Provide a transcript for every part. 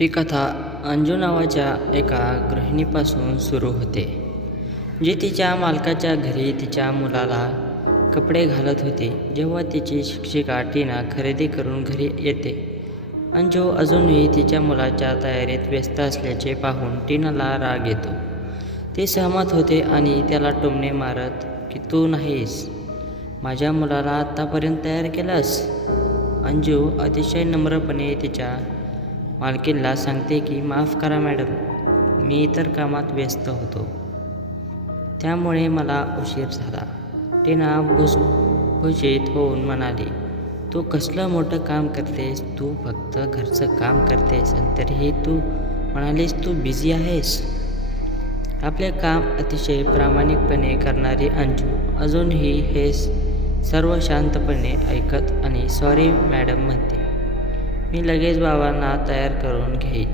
ही कथा अंजू नावाच्या एका गृहिणीपासून सुरू होते जी तिच्या मालकाच्या घरी तिच्या मुलाला कपडे घालत होती. जेव्हा तिची शिक्षिका टीना खरेदी करून घरी येते अंजू अजूनही तिच्या मुलाच्या तयारीत व्यस्त असल्याचे पाहून टीनाला राग येतो. ते सहमत होते आणि त्याला टोमणे मारत की तू नाहीस. माझ्या मुलाला आत्तापर्यंत तयार केलंस? अंजू अतिशय नम्रपणे तिच्या मालकीनला सांगते की माफ करा मॅडम मी इतर कामात व्यस्त होतो. त्यामुळे मला उशीर झाला. टीना भुसभुशीत होऊन म्हणाली तू कसलं मोठं काम करतेस? तू फक्त घरचं काम करतेस आणि तरीही तू म्हणालीस तू बिझी आहेस? आपले काम अतिशय प्रामाणिकपणे करणारी अंजू अजूनही हे सर्व शांतपणे ऐकत आणि सॉरी मॅडम म्हणते. मी लगेच बाबांना तयार करून घेईन.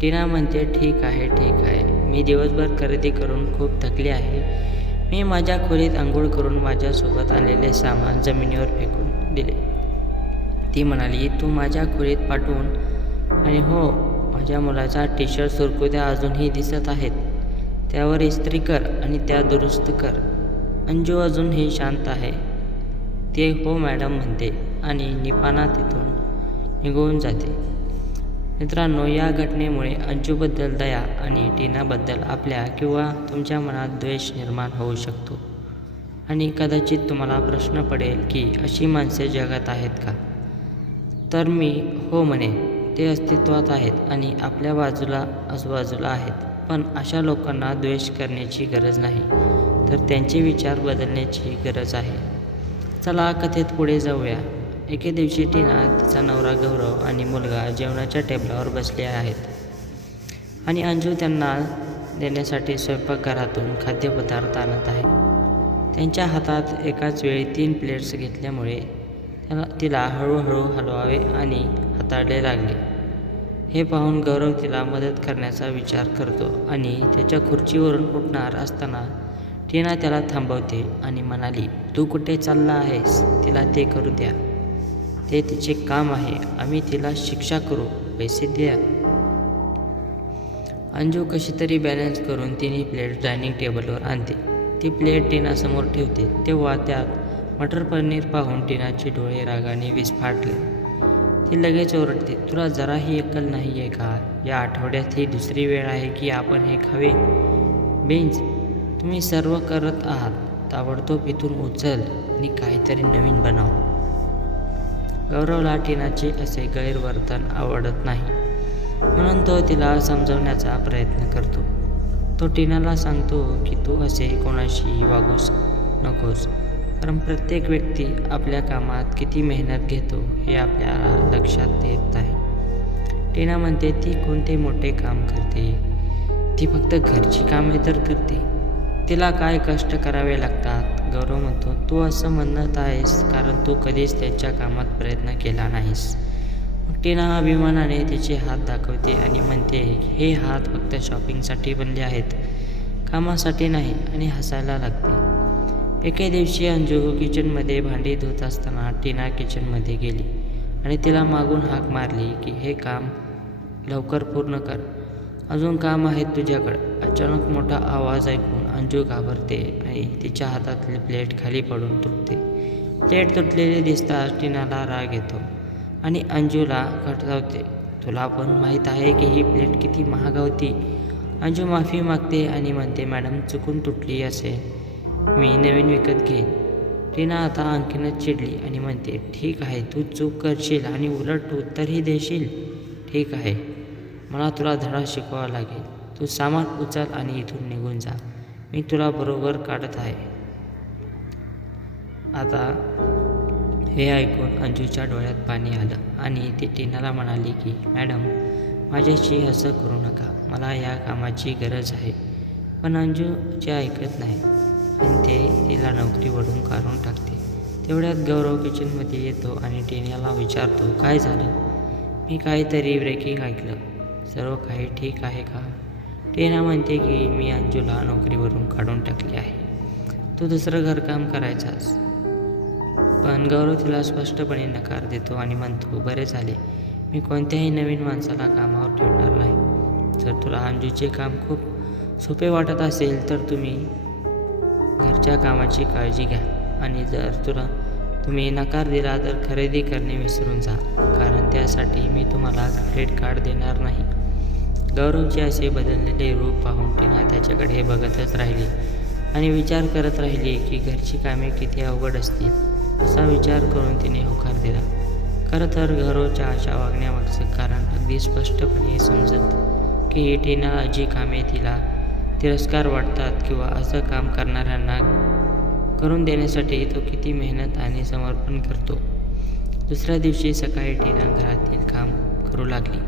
टीना म्हणते ठीक आहे ठीक आहे. मी दिवसभर खरेदी करून खूप थकली आहे. मी माझ्या खोलीत आंघोळ करून माझ्यासोबत आलेले सामान जमिनीवर फेकून दिले. ती म्हणाली तू माझ्या खोलीत पाठवून आणि हो माझ्या मुलाचा टी शर्ट सुरकुत्या अजूनही दिसत आहेत. त्यावर इस्त्री कर आणि त्या दुरुस्त कर. अंजू अजूनही शांत आहे. ते हो मॅडम म्हणते. आणि निपाना तिथून निघून जाते. मित्रांनो या घटनेमुळे अंजूबद्दल दया आणि टीनाबद्दल आपल्या किंवा तुमच्या मनात द्वेष निर्माण होऊ शकतो. आणि कदाचित तुम्हाला प्रश्न पडेल की अशी माणसे जगात आहेत का? तर मी हो म्हणे ते अस्तित्वात आहेत आणि आपल्या बाजूला आजूबाजूला आहेत. पण अशा लोकांना द्वेष करण्याची गरज नाही तर त्यांचे विचार बदलण्याची गरज आहे. चला कथेत पुढे जाऊया. एके दिवशी टीना तिचा नवरा गौरव आणि मुलगा जेवणाच्या टेबलावर बसले आहेत. आणि अंजू त्यांना देण्यासाठी स्वयंपाकघरातून खाद्यपदार्थ आणत आहे. त्यांच्या हातात एकाच वेळी तीन प्लेट्स घेतल्यामुळे त्याला तिला हळूहळू हलवावे आणि हाताळले लागले. हे पाहून गौरव तिला मदत करण्याचा विचार करतो आणि त्याच्या खुर्चीवरून उठणार असताना टीना त्याला थांबवते आणि म्हणाली तू कुठे चालला आहेस? तिला ते करू द्या. ते तिचे काम आहे. आम्ही तिला शिक्षा करू पैसे द्या अंजू कशी तरी बॅलन्स करून तिने प्लेट डायनिंग टेबलवर आणते. ती प्लेट टीनासमोर ठेवते. तेव्हा त्यात मटर पनीर पाहून टीनाचे डोळे रागाने विस्फाटले. ती लगेच ओरडते तुला जराही अक्कल नाही आहे का? या आठवड्यात ही दुसरी वेळ आहे की आपण हे खावे? बेंच तुम्ही सर्व करत आहात. ताबडतोब इथून उचल. आणि काहीतरी नवीन बनव गौरवला टीनाचे असे गैरवर्तन आवडत नाही. म्हणून तो तिला समजवण्याचा प्रयत्न करतो. तो टीनाला सांगतो की तू असे कोणाशी वागूस नकोस. कारण प्रत्येक व्यक्ती आपल्या कामात किती मेहनत घेतो हे आपल्याला लक्षात येत नाही. टीना म्हणते ती कोणते मोठे काम करते? ती फक्त घरची कामे तर करते. तिला काय कष्ट करावे लागतात? गौरव म्हणतो तू असं म्हणत आहेस कारण तू कधीच त्याच्या कामात प्रयत्न केला नाहीस. मग टीना अभिमानाने तिचे हात दाखवते आणि म्हणते हे हात फक्त शॉपिंगसाठी बनले आहेत. कामासाठी नाही आणि हसायला लागते. एके दिवशी अंजू किचनमध्ये भांडी धुत असताना टीना किचनमध्ये गेली आणि तिला मागून हाक मारली की हे काम लवकर पूर्ण कर. अजून काम आहे तुझ्याकडं. अचानक मोठा आवाज ऐकून अंजू घाबरते आणि तिच्या हातातली प्लेट खाली पडून तुटते. प्लेट तुटलेली दिसताच टीनाला राग येतो आणि अंजूला खटकावते. तुला पण माहीत आहे की ही प्लेट किती महाग होती. अंजू माफी मागते आणि म्हणते मॅडम चुकून तुटली असेल. मी नवीन विकत घेईन. टीना आता आणखीनच चिडली आणि म्हणते ठीक आहे तू चूक करशील आणि उलट उत्तरही देशील. ठीक आहे. मला तुला धडा शिकवावा लागेल. तू सामान उचल आणि इथून निघून जा. मी तुला बरोबर काढत आहे. आता हे ऐकून अंजूच्या डोळ्यात पाणी आलं आणि ती टीनाला म्हणाली की मॅडम माझ्याशी असं करू नका. मला या कामाची गरज आहे. पण अंजू जे ऐकत नाही आणि ते तिला नोकरीवरून काढून टाकते. तेवढ्यात गौरव किचनमध्ये येतो आणि टीनाला विचारतो काय झालं? मी काहीतरी ब्रेकिंग ऐकलं. सर्व काही ठीक आहे का? टेना म्हणते की मी अंजूला नोकरीवरून काढून टाकले आहे. तू दुसरं घरकाम करायचास. पण गौरव तिला स्पष्टपणे नकार देतो आणि म्हणतो बरे झाले. मी कोणत्याही नवीन माणसाला कामावर ठेवणार नाही. जर तुला अंजूचे काम खूप सोपे वाटत असेल तर तुम्ही घरच्या कामाची काळजी घ्या. आणि जर तुला तुम्ही नकार दिला तर खरेदी करणे विसरून जा. कारण त्यासाठी मी तुम्हाला क्रेडिट कार्ड देणार नाही. गौरवचे असे बदललेले रूप पाहून टीना त्याच्याकडे बघतच राहिली आणि विचार करत राहिली की घरची कामे किती अवघड असतील असा विचार करून तिने होकार दिला. खरं तर गौरवच्या अशा वागण्यामागचं कारण अगदी स्पष्टपणे समजत की टीना जी कामे तिला तिरस्कार वाटतात किंवा असं काम करणाऱ्यांना करून देण्यासाठी तो किती मेहनत आणि समर्पण करतो. दुसऱ्या दिवशी सकाळी टीना घरातील काम करू लागली.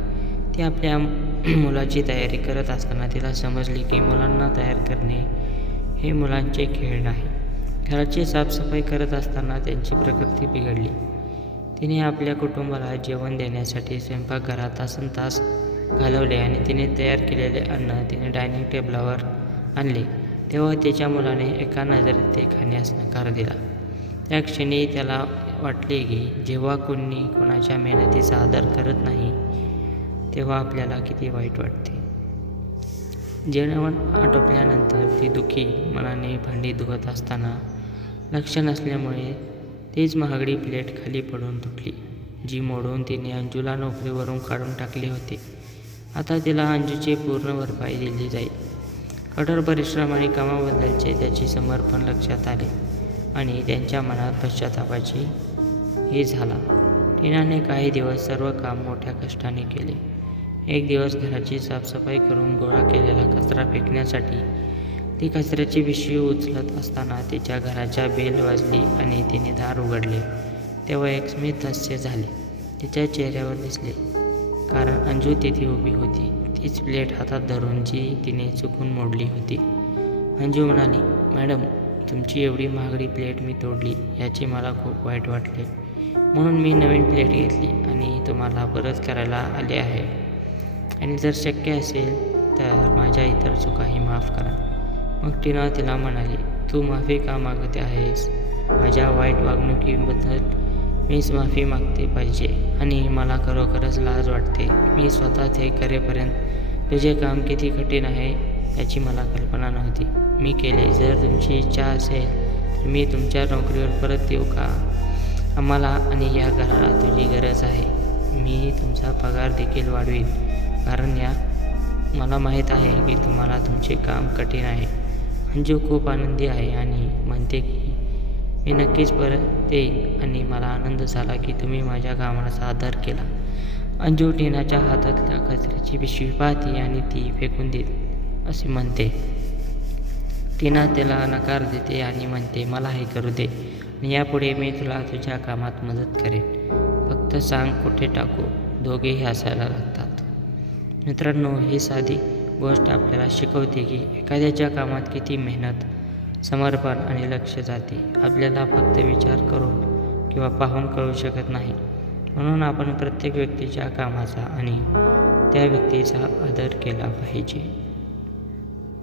ती आपल्या मुलाची तयारी करत असताना तिला समजली की मुलांना तयार करणे हे मुलांचे खेळ नाही. घराची साफसफाई करत असताना त्यांची प्रकृती बिघडली. तिने आपल्या कुटुंबाला जेवण देण्यासाठी स्वयंपाकघरात तासन तास घालवले आणि तिने तयार केलेले अन्न तिने डायनिंग टेबलावर आणले. तेव्हा तिच्या मुलाने एका नजरेत ते खाण्यास नकार दिला. त्या क्षणी त्याला वाटले की जेव्हा कोणी कोणाच्या मेहनतीचा आदर करत नाही तेव्हा आपल्याला किती वाईट वाटते. जेवण आटोपल्यानंतर ती दुखी मनाने भांडी धुवत असताना लक्ष नसल्यामुळे तीच महागडी प्लेट खाली पडून तुटली जी मोडून तिने अंजूला नोकरीवरून काढून टाकले होते. आता तिला अंजूची पूर्ण भरपाई दिली जाईल. कठोर परिश्रम आणि कामाबद्दलचे त्याचे समर्पण लक्षात आले आणि त्यांच्या मनात पश्चातापाची हे झाला. टीनाने काही दिवस सर्व काम मोठ्या कष्टाने केले. एक दिवस घराची साफसफाई करून गोळा केलेला कचरा फेकण्यासाठी ती कचऱ्याची पिशवी उचलत असताना तिच्या घराच्या बेल वाजली आणि तिने दार उघडले. तेव्हा एक स्मित हास्य झाले. तिच्या चेहऱ्यावर दिसले. कारण अंजू तिथे उभी होती. तीच प्लेट हातात धरून जी तिने चुकून मोडली होती. अंजू म्हणाली मॅडम तुमची एवढी महागडी प्लेट मी तोडली. याचे मला खूप वाईट वाटले. म्हणून मी नवीन प्लेट घेतली आणि तुम्हाला परत करायला आले आहे. आणि जर शक्य असेल तर माझ्या इतर चुकाही माफ करा. मग टीना तिला म्हणाली तू माफी का मागते आहेस? माझ्या वाईट वागणुकीबद्दल मीच माफी मागते पाहिजे आणि मला खरोखरच लाज वाटते. मी स्वतः हे करेपर्यंत तुझे काम किती कठीण आहे याची मला कल्पना नव्हती. मी केले. जर तुमची इच्छा असेल तर मी तुमच्या नोकरीवर परत येऊ का? आम्हाला आणि या घराला तुझी गरज आहे. मी तुमचा पगार देखील वाढवीन. कारण या मला माहीत आहे की तुम्हाला तुमचे काम कठीण आहे. अंजू खूप आनंदी आहे आणि म्हणते की मी नक्कीच परत येईन आणि मला आनंद झाला की तुम्ही माझ्या कामाचा आदर केला. अंजू टीनाच्या हातातल्या कचऱ्याची पिशवी पाहते आणि ती फेकून देत असे म्हणते. टीना त्याला नकार देते आणि म्हणते मला हे करू दे आणि यापुढे मी तुला तुझ्या कामात मदत करेन. फक्त सांग कुठे टाकू? दोघेही हसायला लागतात. मित्रांनो ही साधी गोष्ट आपल्याला शिकवते की एखाद्याच्या कामात किती मेहनत समर्पण आणि लक्ष जाते आपल्याला फक्त विचार करून किंवा पाहून कळू शकत नाही. म्हणून आपण प्रत्येक व्यक्तीच्या कामाचा आणि त्या व्यक्तीचा आदर केला पाहिजे.